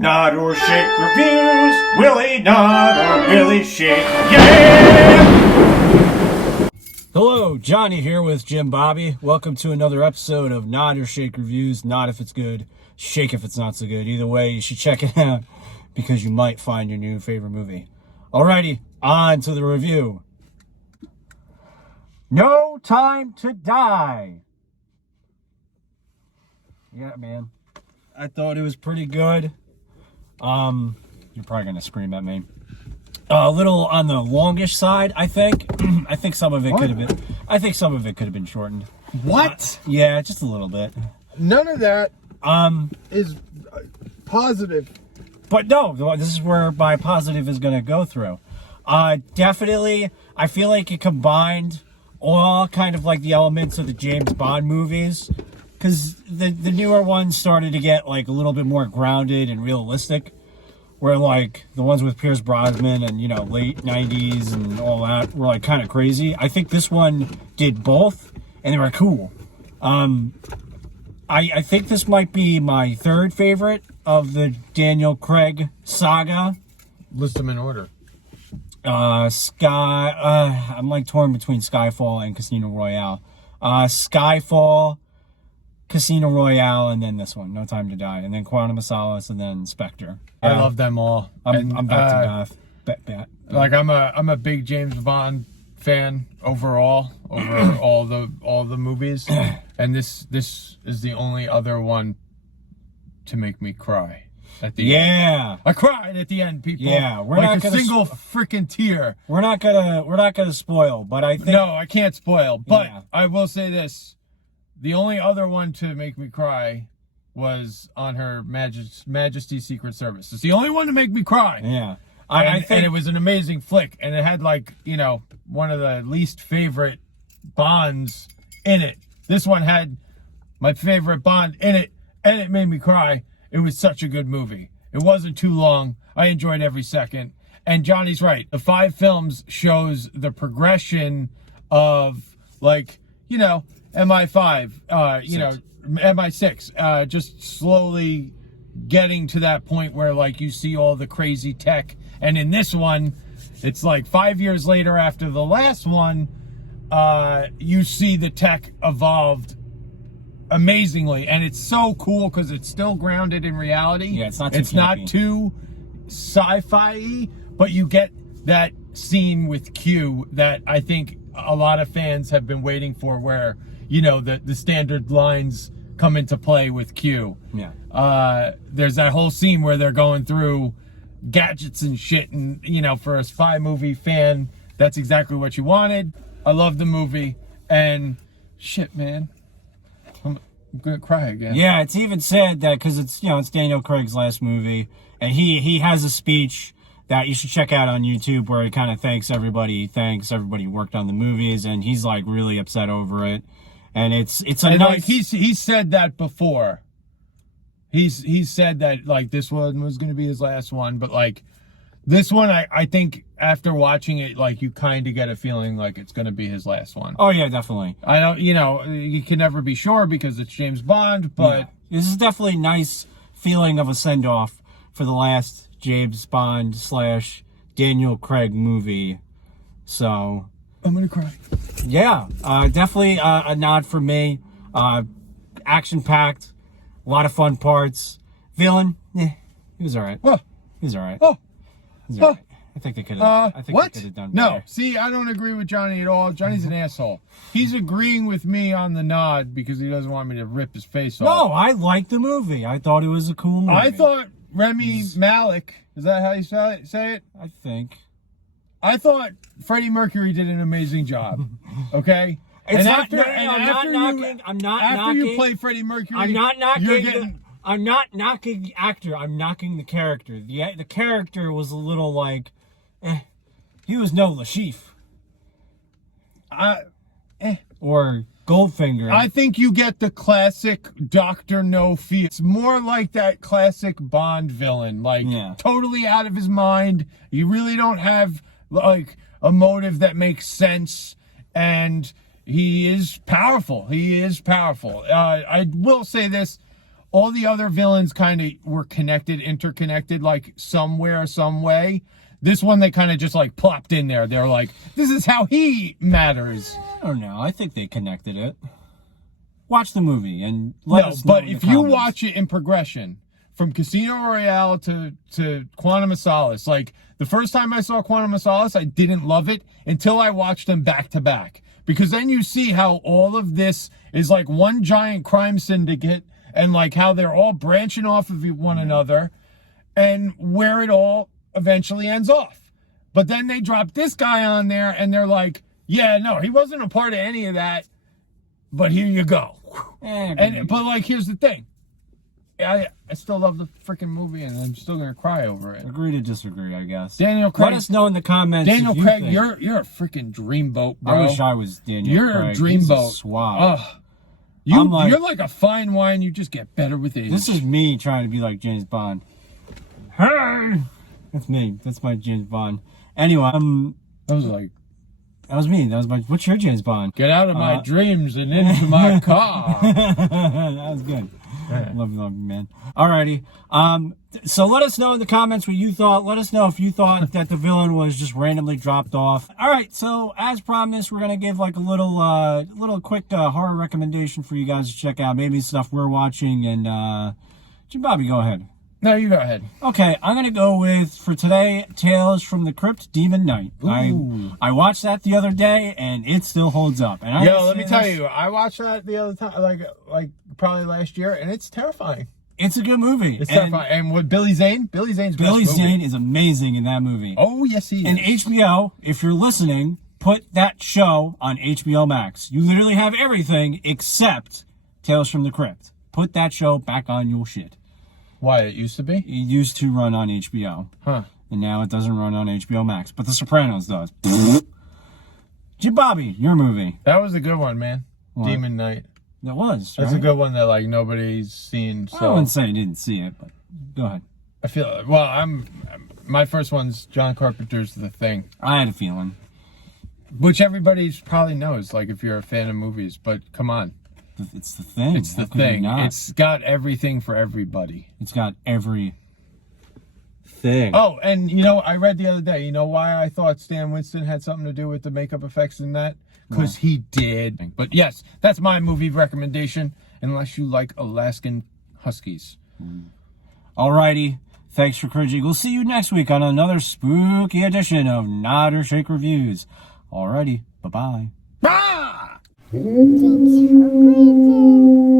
Nod or shake reviews. Willie nod or Willie shake. Yeah! Hello, Johnny here with Jim Bobby. Welcome to another episode of Nod or Shake Reviews. Nod if it's good, shake if it's not so good. Either way, you should check it out because you might find your new favorite movie. Alrighty, on to the review. No Time to Die. Yeah, man. I thought it was pretty good. You're probably gonna scream at me. A little on the longish side, I think. I think some of it could have been. I think some of it could have been shortened. What? Yeah, just a little bit. None of that is positive. But no, this is where my positive is gonna go through. Definitely, I feel like it combined all kind of like the elements of the James Bond movies, because the newer ones started to get like a little bit more grounded and realistic. Where like the ones with Pierce Brosnan and, you know, late 90s and all that were like kind of crazy. I think this one did both and they were cool. I think this might be my third favorite of the Daniel Craig saga. List them in order. I'm like torn between Skyfall and Casino Royale. Skyfall, Casino Royale, and then this one, No Time to Die, and then Quantum of Solace, and then Spectre. I love them all. I'm back to death. Like I'm a big James Bond fan overall, over all the movies, and this is the only other one to make me cry at the end. I cried at the end, people. Yeah, we're like not a gonna single freaking tear. We're not gonna spoil, but I think No, I can't spoil. But Yeah. I will say this: the only other one to make me cry was on Her Majesty's Secret Service. It's the only one to make me cry. Yeah. I think and it was an amazing flick, and it had like, you know, one of the least favorite Bonds in it. This one had my favorite Bond in it, and it made me cry. It was such a good movie. It wasn't too long. I enjoyed every second. And Johnny's right. The 5 films shows the progression of, like, you know, MI5, you know, MI6, just slowly getting to that point where, like, you see all the crazy tech. And in this one, it's like 5 years later after the last one, you see the tech evolved amazingly. And it's so cool because it's still grounded in reality. Yeah, it's not too sci-fi-y, but you get that scene with Q that I think a lot of fans have been waiting for, where, you know, the standard lines come into play with Q. Yeah. There's that whole scene where they're going through gadgets and shit, and, you know, for a spy movie fan, that's exactly what you wanted. I love the movie, and shit, man, I'm gonna cry again. Yeah, it's even said that because it's, you know, it's Daniel Craig's last movie, and he has a speech that you should check out on YouTube where he kind of thanks everybody who worked on the movies, and he's like really upset over it. And it's a and nice. Like he said that before. He's said that, like, this one was going to be his last one, but like this one, I think after watching it, like, you kind of get a feeling like it's going to be his last one. Oh yeah, definitely. I don't, you know, you can never be sure because it's James Bond, but yeah. This is definitely a nice feeling of a send off for the last James Bond / Daniel Craig movie. So I'm gonna cry. Yeah, definitely a nod for me. Action packed, a lot of fun parts. Villain, he was all right. He was all right. He was all right. I think they could have. I think what? they could have done No, better. see, I don't agree with Johnny at all. Johnny's an asshole. He's agreeing with me on the nod because he doesn't want me to rip his face off. No, I liked the movie. I thought it was a cool movie. I thought Rami Malek, is that how you say it? I think. I thought Freddie Mercury did an amazing job. Okay? It's and not, I'm not knocking. You play Freddie Mercury, I'm not knocking. you're getting, I'm not knocking the actor. I'm knocking the character. The character was a little like, he was no Lashif. Or Goldfinger. I think you get the classic Dr. No feel. It's more like that classic Bond villain, like totally out of his mind. You really don't have like a motive that makes sense, and he is powerful. I will say this. all the other villains kind of were connected, interconnected, like somewhere, some way. This one, they kind of just like plopped in there. They're like, this is how he matters. I don't know. I think they connected it. Watch the movie and let us know. But if you watch it in progression, from Casino Royale to Quantum of Solace, like the first time I saw Quantum of Solace, I didn't love it until I watched them back to back. Because then you see how all of this is like one giant crime syndicate and like how they're all branching off of one another and where it all eventually ends off. But then they drop this guy on there and they're like, yeah, no, he wasn't a part of any of that, but here you go. But like, here's the thing. I still love the freaking movie and I'm still going to cry over it. Agree to disagree, I guess. Daniel Craig. Let us know in the comments. Daniel Craig, you're a freaking dreamboat, bro. I wish I was Daniel You're Craig. a dreamboat. He's a swab. You're like a fine wine. You just get better with age. This is me trying to be like James Bond. Hey! That's me. That's my James Bond. Anyway, I was like, that was me. That was my. What's your James Bond? Get out of my dreams and into my car. That was good. Yeah. Love you, man. Alrighty. So let us know in the comments what you thought. Let us know if you thought that the villain was just randomly dropped off. Alright, so as promised, we're gonna give like a little quick horror recommendation for you guys to check out. Maybe stuff we're watching and Jim Bobby, go ahead. No, you go ahead. Okay, I'm gonna go with, for today, Tales from the Crypt, Demon Knight. I watched that the other day, and it still holds up. And let me tell you, I watched that the other time, like probably last year, and it's terrifying. It's a good movie. It's terrifying. And with Billy Zane, Billy Zane is amazing in that movie. Oh, yes, he is. And HBO, if you're listening, put that show on HBO Max. You literally have everything except Tales from the Crypt. Put that show back on your shit. Why? It used to be? It used to run on HBO. Huh. And now it doesn't run on HBO Max. But The Sopranos does. Jim Bobby, your movie. That was a good one, man. What? Demon Knight. That was, right? That's a good one that, like, nobody's seen. So. I wouldn't say I didn't see it, but go ahead. I feel, my first one's John Carpenter's The Thing. I had a feeling. Which everybody probably knows, like, if you're a fan of movies. But, come on. It's The Thing. It's The Thing. It's got everything for everybody. It's got every thing. Oh, and I read the other day, why I thought Stan Winston had something to do with the makeup effects in that? Because he did. But yes, that's my movie recommendation, unless you like Alaskan Huskies. Alrighty. Thanks for cringing. We'll see you next week on another spooky edition of Nod or Shake Reviews. Alrighty. Bye-bye. Ah! Thanks for cringing.